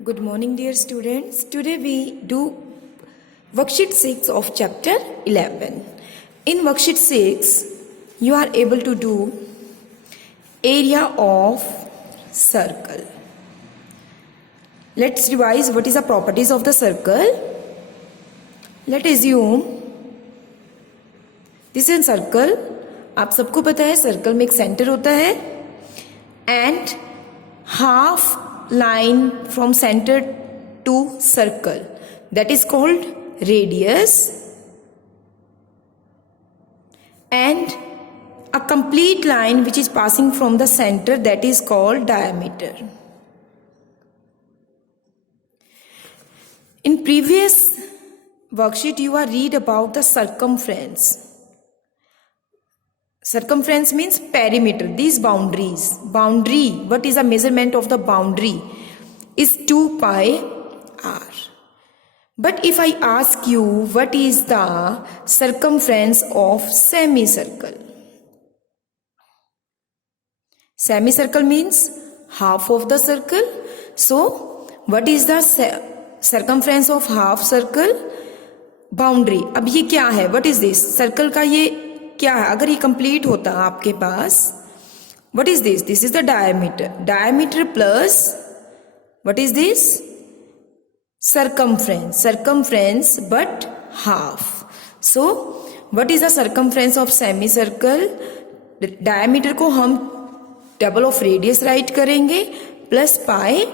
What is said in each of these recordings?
Good morning, dear students. Today we do worksheet 6 of chapter 11. In worksheet 6, you are able to do area of circle. Let's revise what is the properties of the circle. Let's assume this is a circle. आप सबको पता है circle में एक centre होता है and half line from center to circle, that is called radius, and a complete line which is passing from the center, that is called diameter. In previous worksheet you are read about the circumference. Circumference means perimeter, these boundaries. Boundary, what is the measurement of the boundary? Is 2 pi r. But if I ask you what is the circumference of semicircle? Semicircle means half of the circle. So, what is the circumference of half circle? Boundary. अब ये क्या है? What is this? Circle का ये क्या है? अगर ये कंप्लीट होता आपके पास, what is this? This is the diameter. Diameter plus what is this? Circumference. Circumference but half. So what is the circumference of semicircle? Diameter को हम double of radius राइट करेंगे plus pi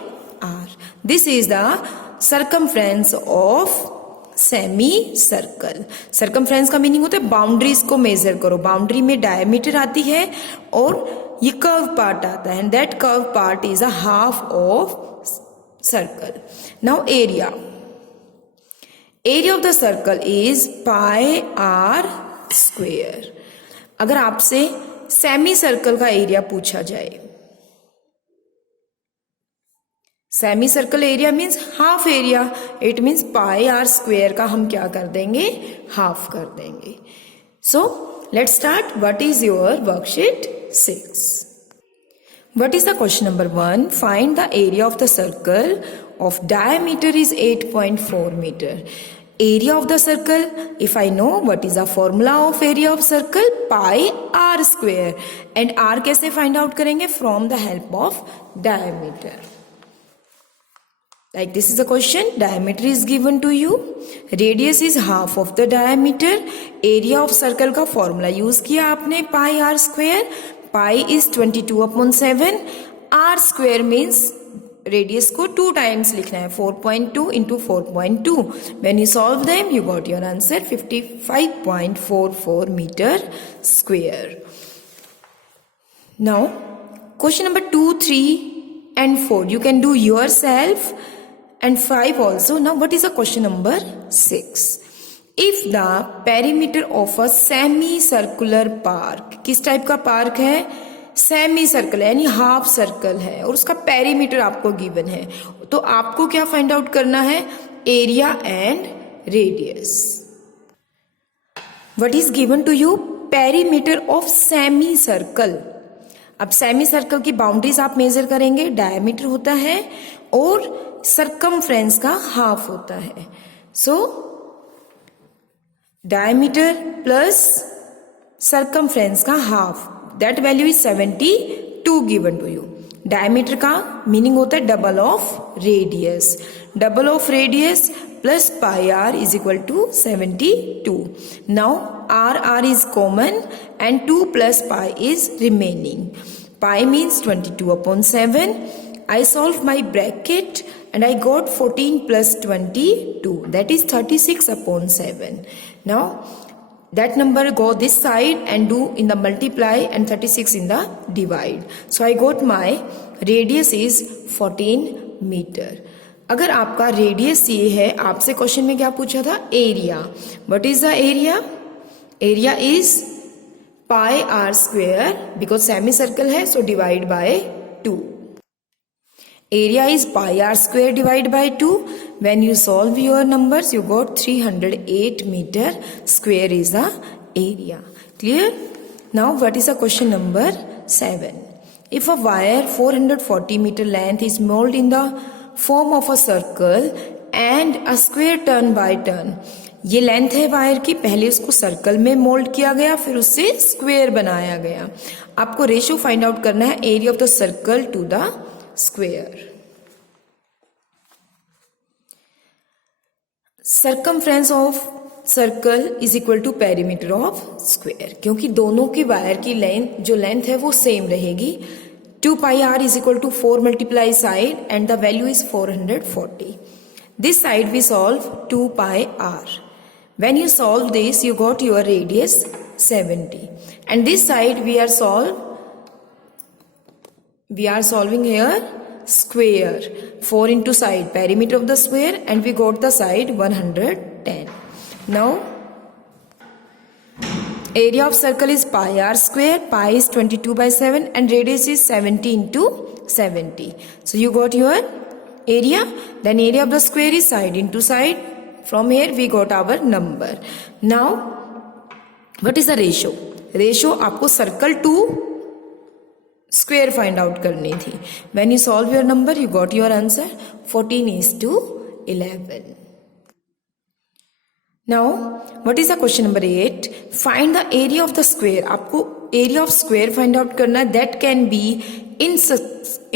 r. This is the circumference of semi circle. Circumference का meaning होता है boundaries को major करो. Boundary में diameter आती है और ये कर्व पार्ट आता है, and that curve part is a half of circle. Now area. Area of the circle is pi r square. अगर आपसे सेमी सर्कल का एरिया पूछा जाए, semi circle area means half area, it means pi r square का हम क्या कर देंगे? हाफ कर देंगे. So let's start. What is your worksheet 6? What is the question number 1? Find the area of the circle of diameter is 8.4 metre. Area of the circle, if I know what is the formula of area of circle, pi r square. And r कैसे find out करेंगे? From the help of diameter. Like this is the question. Diameter is given to you. Radius is half of the diameter. Area of circle का formula use किया आपने, pi r square. Pi is 22/7. R square means radius को 2 times लिखना है. 4.2 into 4.2. When you solve them, you got your answer 55.44 meter square. Now, question number 2, 3 and 4. You can do yourself. And 5 also. Now what is the question number 6? If the perimeter of a semicircular park, किस type का park है? Semi circle है, यानी half circle है, और उसका perimeter आपको given है, तो आपको क्या फाइंड आउट करना है? Area and radius. What is given to you? Perimeter of semi circle. अब सेमी सर्कल की बाउंड्रीज आप मेजर करेंगे. डायमीटर होता है और सर्कमफ्रेंस का हाफ होता है. सो डायमीटर प्लस सर्कमफ्रेंस का half, that value is 72 given to you. Diameter का मीनिंग होता है double of radius. Double of radius plus pi r is equal to 72. Now r r is common and 2 plus pi is remaining. Pi means 22/7. I solve my bracket and I got 14 plus 22, that is 36/7. Now that number go this side and do in the multiply and 36 in the divide. So I got my radius is 14 meter. अगर आपका radius ये है, आपसे question में क्या पूछा था? Area. What is the area? Area is pi r square, because semi circle है, so divide by 2. Area is pi r square divided by 2. When you solve your numbers, you got 308 meter square is the area. Clear? Now, what is the question number 7? If a wire 440 meter length is molded in the form of a circle and a square turn by turn. ये length है wire की, पहले उसको circle में mould किया गया, फिर उससे स्क्वायर बनाया गया। आपको रेशियो फाइंड आउट करना है area of the circle to the square. Circumference of circle is equal to perimeter of square, क्योंकि दोनों की वायर की लेंथ है वो सेम रहेगी। 2 pi r is equal to 4 multiply side and the value is 440. This side we solve 2 pi r. When you solve this, you got your radius 70. And this side we are solving here square. 4 into side, perimeter of the square, and we got the side 110. Now, area of circle is pi r square, pi is 22 by 7 and radius is 70 into 70. So you got your area, then area of the square is side into side. From here we got our number. Now what is the ratio? Ratio आपको circle to square find out करनी थी. When you solve your number, you got your answer 14:11. Now, what is the question number 8? Find the area of the square. आपको area of square find out करना है that can be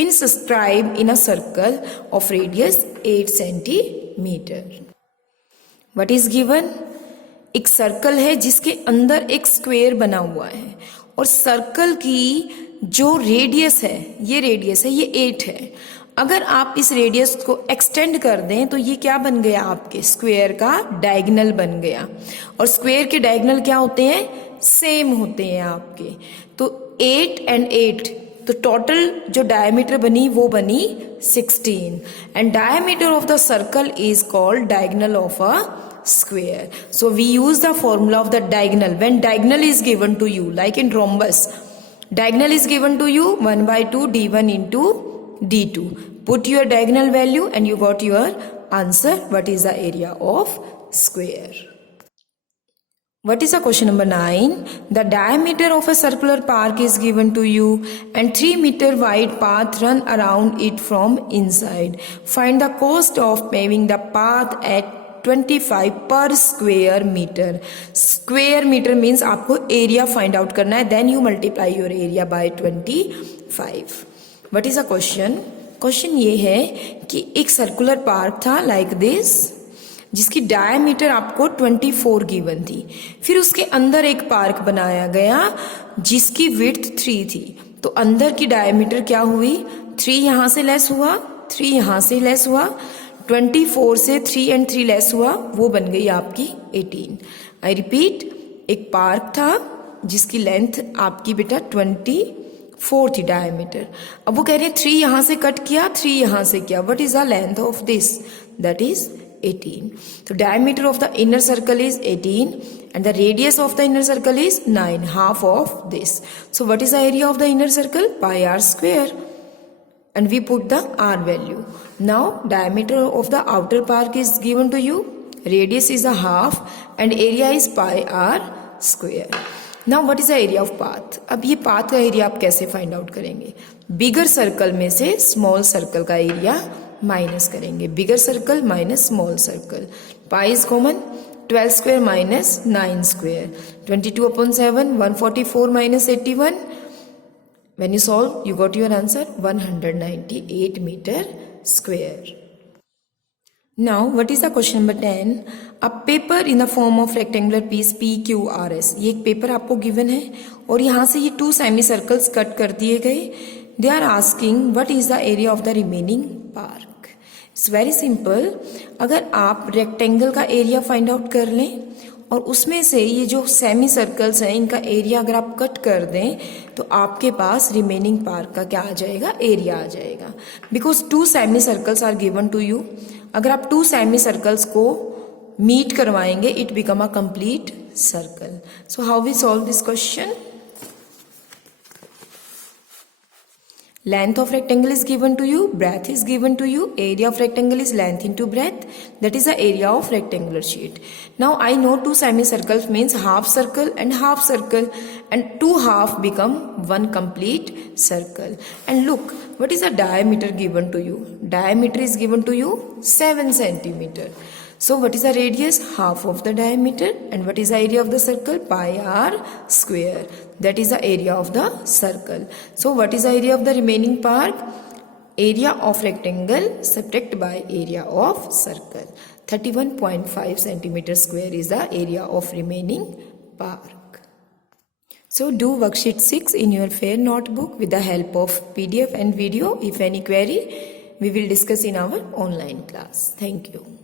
inscribed in a circle of radius 8 centimeter. What is given? एक circle है जिसके अंदर एक square बना हुआ है और सर्कल की जो रेडियस है ये 8 है। अगर आप इस रेडियस को एक्सटेंड कर दें तो ये क्या बन गया, आपके स्क्वायर का डायगोनल बन गया। और स्क्वायर के डायगोनल क्या होते हैं, सेम होते हैं आपके। तो 8 and 8, तो टोटल जो डायमीटर बनी वो बनी 16 and diameter of the circle is called diagonal of a square. So we use the formula of the diagonal. When diagonal is given to you, like in rhombus, diagonal is given to you 1/2 d1 into d2. Put your diagonal value and you got your answer. What is the area of square? What is the question number 9? The diameter of a circular park is given to you and 3-meter wide path run around it from inside. Find the cost of paving the path at 25 per square meter. Square meter means आपको area find out करना है, then you multiply your area by 25. What is the question? Question ये है कि एक circular park था like this, जिसकी diameter आपको 24 गिवन थी। फिर उसके अंदर एक पार्क बनाया गया जिसकी विड्थ 3 थी। तो अंदर की डायमीटर क्या हुई, 3 यहां से लेस हुआ, 3 यहां से लेस हुआ, 24 से 3 and 3 लेस हुआ, वो बन गई आपकी 18। आई रिपीट, एक पार्क था जिसकी लेंथ आपकी बेटा 24 थी डायमीटर। अब वो कह रहे हैं 3 यहां से कट किया, 3 यहां से किया, what is the length of this, that is 18. तो diameter of the inner circle is 18 and the radius of the inner circle is 9, half of this. So what is the area of the inner circle? Pi r square. And we put the r value. Now diameter of the outer park is given to you, radius is a half and area is pi r square. Now what is the area of path? अब ये path का area आप कैसे find out करेंगे, बिगर circle में से small circle का area minus करेंगे, बिगर circle minus small circle. Pi is common, 12 square minus 9 square, 22/7, 144 minus 81. When you solve, you got your answer 198 meter square. Now, what is the question number 10? A paper in the form of rectangular piece PQRS. ये एक paper आपको given है और यहाँ से ये 2 semi circles cut कर दिए गए। They are asking what is the area of the remaining park. It's very simple. अगर आप रेक्टेंगल का एरिया फाइंड आउट कर लें और उसमें से ये जो सेमी सर्कल्स हैं इनका एरिया अगर आप कट कर दें तो आपके पास रिमेनिंग पार्क का क्या आ जाएगा, एरिया आ जाएगा। Because 2 semi circles are given to you. अगर आप 2 सेमी सर्कल्स को मीट करवाएंगे it become a complete circle. So how we solve this question? Length of rectangle is given to you, breadth is given to you, area of rectangle is length into breadth, that is the area of rectangular sheet. Now I know two semicircles means half circle, and two half become one complete circle. And look, what is the diameter given to you? Diameter is given to you 7 centimeter. So what is the radius? Half of the diameter. And what is the area of the circle? Pi r square. That is the area of the circle. So what is the area of the remaining part? Area of rectangle subtract by area of circle. 31.5 centimeter square is the area of remaining part. So do worksheet 6 in your fair notebook with the help of PDF and video. If any query, we will discuss in our online class. Thank you.